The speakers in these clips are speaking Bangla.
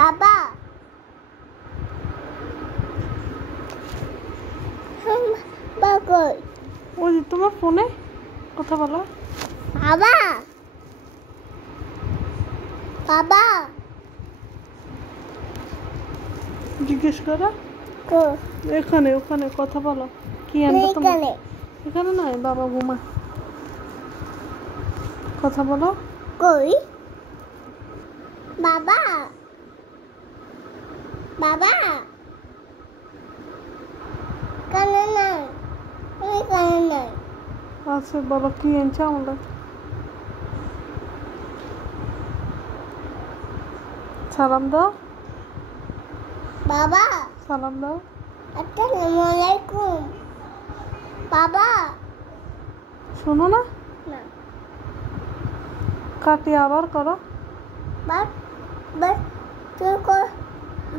বাবা ওই যে তোমার ফোনে কথা বলো। বাবা বাবা জিজ্ঞেস করো। এখানে ওখানে কথা বলো। কি আনবে তোমার? এখানে নয়, বাবা ঘুমা। কথা বলো। কই বাবা বাবা কানে নাই, কানে নাই। আচ্ছা বলো কি আনছে আমরা। সালাম দাও। বাবা সালাম দাও। আসসালামু আলাইকুম। বাবা শোনো না, না কাটি আবার করো। বাস বাস তুই কর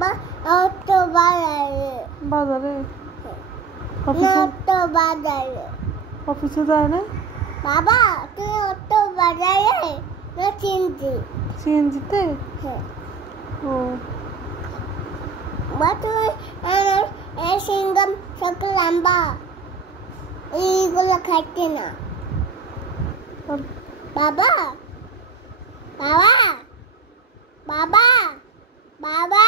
বা অটো বাজারে বাজারে না অফিসে অটো বাজারে। অফিসে যায় না। বাবা তুই অটো বাজারে না চিনতি? সিএনজিতে। হ্যাঁ ও বা তুই সিঙ্গাম ছোট লম্বা এইগুলো খাইতে না। আর বাবা বাবা বাবা বাবা